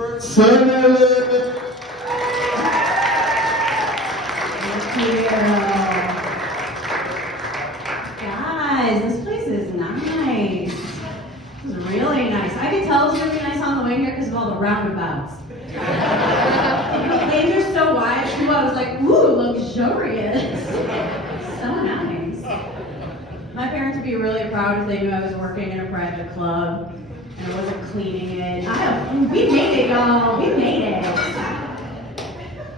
Family. Guys, this place is nice. This is really nice. I could tell it was really nice on the way here because of all the roundabouts. The lanes are so wide too. I was like, ooh, luxurious. So nice. My parents would be really proud if they knew I was working in a private club and I wasn't cleaning it. We made it, y'all. We made it.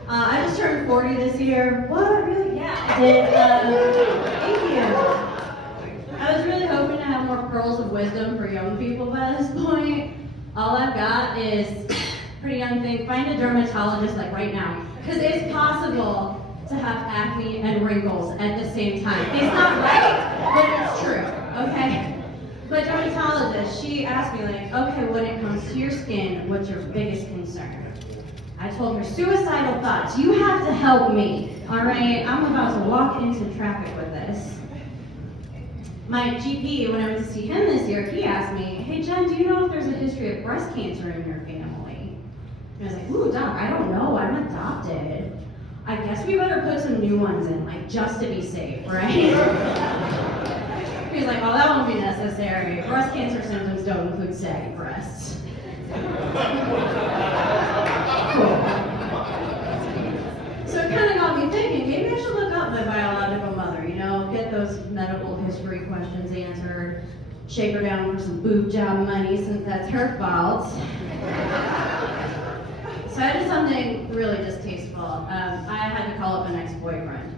I just turned 40 this year. What? Really? Yeah, I did. Thank you. I was really hoping to have more pearls of wisdom for young people by this point. All I've got is pretty young thing. Find a dermatologist like right now, because it's possible to have acne and wrinkles at the same time. It's not right, but it's true. Okay. But dermatologist, she asked me like, okay, when it comes to your skin, what's your biggest concern? I told her, suicidal thoughts. You have to help me, all right? I'm about to walk into traffic with this. My GP, when I went to see him this year, he asked me, hey, Jen, do you know if there's a history of breast cancer in your family? And I was like, ooh, doc, I don't know. I'm adopted. I guess we better put some new ones in, like, just to be safe, right? He was like, oh, that won't be necessary. Breast cancer symptoms don't include saggy breasts. Cool. So it kind of got me thinking, maybe I should look up my biological mother, you know, get those medical history questions answered, shake her down for some boob job money since that's her fault. So I did something really distasteful. I had to call up an ex-boyfriend.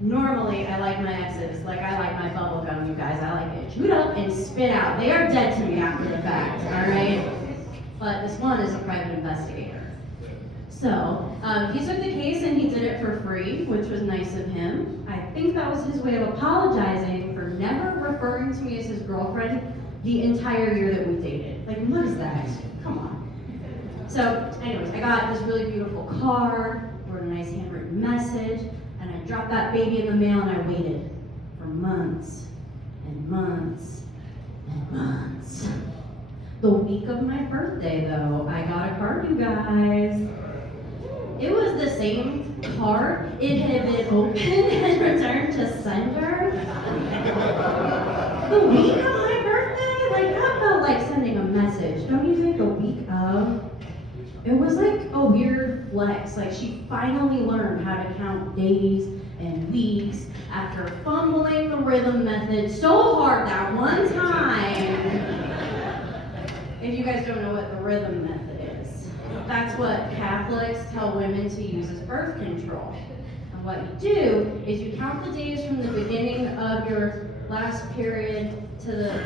Normally, I like my exes like I like my bubble gum, you guys. I like it chewed up and spit out. They are dead to me after the fact, all right? But this one is a private investigator. So, he took the case and he did it for free, which was nice of him. I think that was his way of apologizing for never referring to me as his girlfriend the entire year that we dated. Like, what is that? Come on. So, anyways, I got this really beautiful card, wrote a nice handwritten message, and I dropped that baby in the mail and I waited for months and months and months. The week of my birthday, though, I got a card, you guys. It was the same card. It had been opened and returned to sender. The week of my birthday? Like, that felt like sending a message. Don't you think the week of? It was like a weird flex. Like, she finally learned how to count days and weeks after fumbling the rhythm method so hard that one time. If you guys don't know what the rhythm method is, that's what Catholics tell women to use as birth control. And what you do is you count the days from the beginning of your last period to the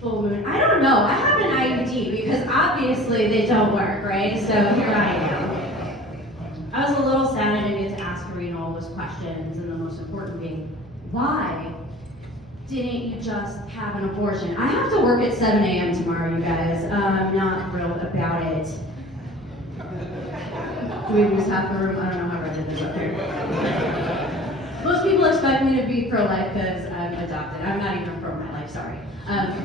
full moon. I don't know. I have an IUD because obviously they don't work, right? So here I am. I was a little sad I didn't get to ask Karina all those questions, and the most important being, why didn't you just have an abortion? I have to work at 7 a.m. tomorrow, you guys. I'm not thrilled about it. Do we lose half the room? I don't know how Reddit is up here. Most people expect me to be pro-life because I'm adopted. I'm not even pro-my-life, sorry. Anyway.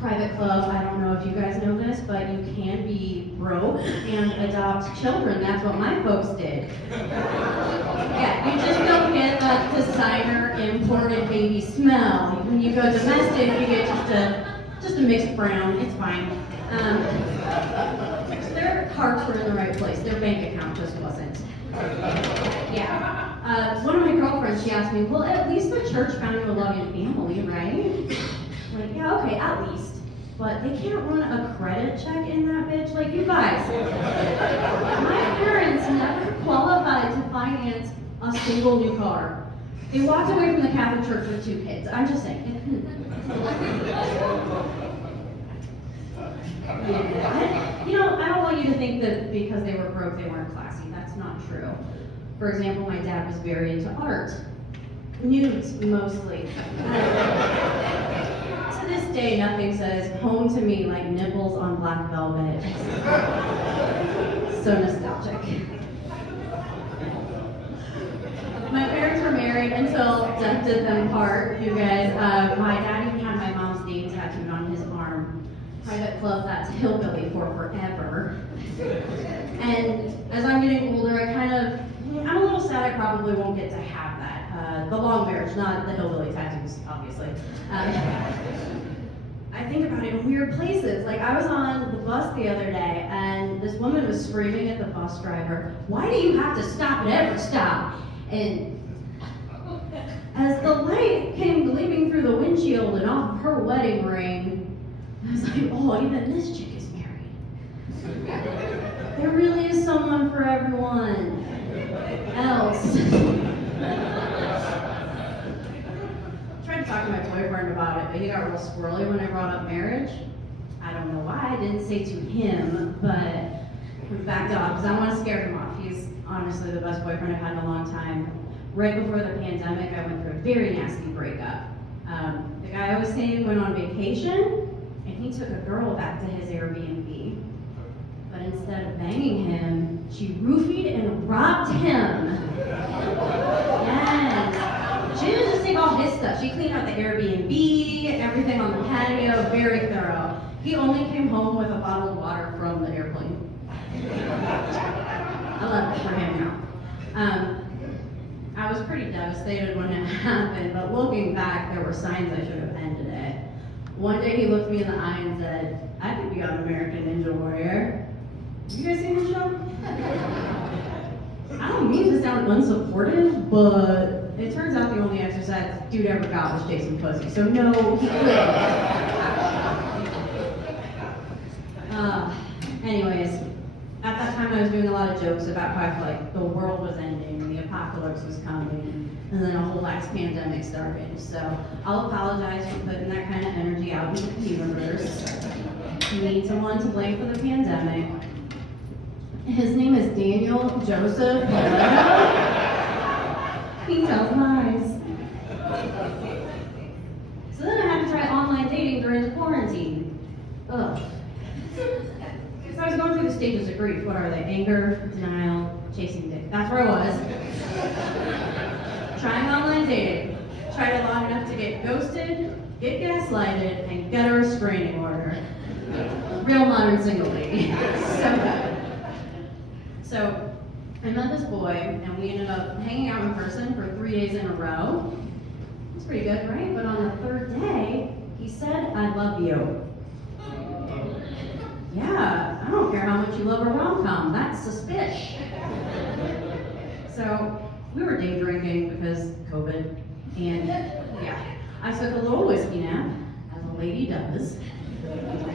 Private club, I don't know if you guys know this, but you can be broke and adopt children. That's what my folks did. Yeah, you just don't get that designer imported baby smell. When you go domestic, you get just a mixed brown. It's fine. Their hearts were in the right place. Their bank account just wasn't. Yeah. One of my girlfriends, she asked me, well, at least the church found you a loving family, right? I'm like, yeah, okay, at least. But they can't run a credit check in that bitch. Like, you guys, my parents never qualified to finance a single new car. They walked away from the Catholic Church with 2 kids. I'm just saying. I don't want you to think that because they were broke, they weren't classy. That's not true. For example, my dad was very into art. Nudes, mostly. To this day, nothing says home to me like nipples on black velvet. So nostalgic. My parents were married until death did them part, you guys. My dad even had my mom's name tattooed on his arm. club that's hillbilly for forever. And as I'm getting older, I'm a little sad I probably won't get to have that. The long marriage, not the hillbilly tattoos, obviously. I think about it in weird places. Like, I was on the bus the other day, and this woman was screaming at the bus driver, "Why do you have to stop at every stop?" And as the light came gleaming through the windshield and off of her wedding ring, I was like, oh, even this chick is married. There really is someone for everyone else. Tried to talk to my boyfriend about it, but he got real squirrely when I brought up marriage. I don't know why I didn't say to him, but we backed off because I want to scare him off. He's honestly the best boyfriend I've had in a long time. Right before the pandemic, I went through a very nasty breakup. The guy I was seeing went on vacation, and he took a girl back to his Airbnb. But instead of banging him, she roofied and robbed him. Yes. She didn't just take all his stuff. She cleaned out the Airbnb, everything on the patio, very thorough. He only came home with a bottle of water from the airplane. I love it for him now. I was pretty devastated when it happened, but looking back, there were signs I should have ended it. One day he looked me in the eye and said, "I could be on American Ninja Warrior." You guys seen the show? I don't mean to sound unsupportive, but it turns out the only exercise dude ever got was chasing pussy, so no, he quit. Anyways, at that time I was doing a lot of jokes about how I felt like the world was ending and the apocalypse was coming, and then a whole ass pandemic started. So I'll apologize for putting that kind of energy out into the universe. We need someone to blame for the pandemic. His name is Daniel Joseph. He tells lies. So then I had to try online dating during the quarantine. Ugh. So I was going through the stages of grief. What are they? Anger, denial, chasing dick. That's where I was. Trying online dating. Tried it long enough to get ghosted, get gaslighted, and get a restraining order. Real modern single lady. So good. So I met this boy, and we ended up hanging out in person for 3 days in a row. It's pretty good, right? But on the third day, he said, "I love you." Yeah, I don't care how much you love a rom-com, that's suspicious. So we were day drinking because COVID, and yeah, I took a little whiskey nap, as a lady does.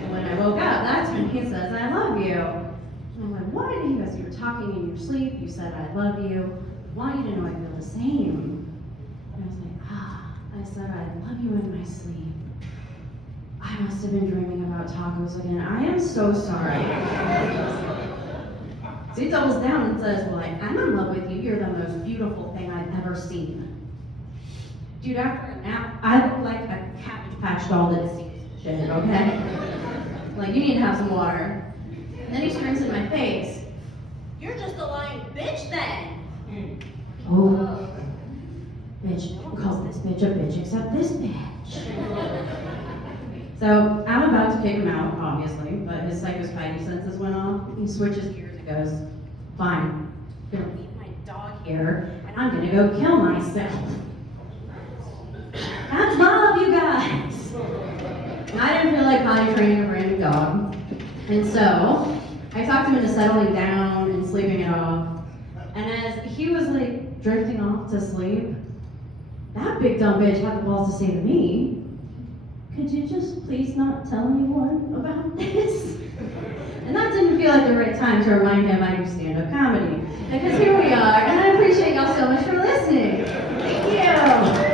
When I woke up, that's when he says, "I love you." And I'm like, "What?" And he goes, "You were talking in your sleep, you said I love you. I want you to know I feel the same." And I was like, I said I love you in my sleep. I must have been dreaming about tacos again. I am so sorry. So he doubles down and says, "Well, I'm in love with you. You're the most beautiful thing I've ever seen." Dude, after a nap, I look like a Cabbage Patch doll that sees shit, okay? Like, you need to have some water. And then he screams in my face, "You're just a lying bitch then." Oh, bitch, no one calls this bitch a bitch except this bitch. So I'm about to kick him out, obviously, but his psycho spidey senses went off. He switches gears and goes, "Fine, I'm gonna leave my dog here, and I'm gonna go kill myself." That's love, you guys. And I didn't feel like potty training a brand new dog, and so I talked him into settling down and sleeping it off. And as he was like drifting off to sleep, that big dumb bitch had the balls to say to me, "Could you just please not tell anyone about this?" And that didn't feel like the right time to remind him I do stand-up comedy. Because here we are, and I appreciate y'all so much for listening. Thank you.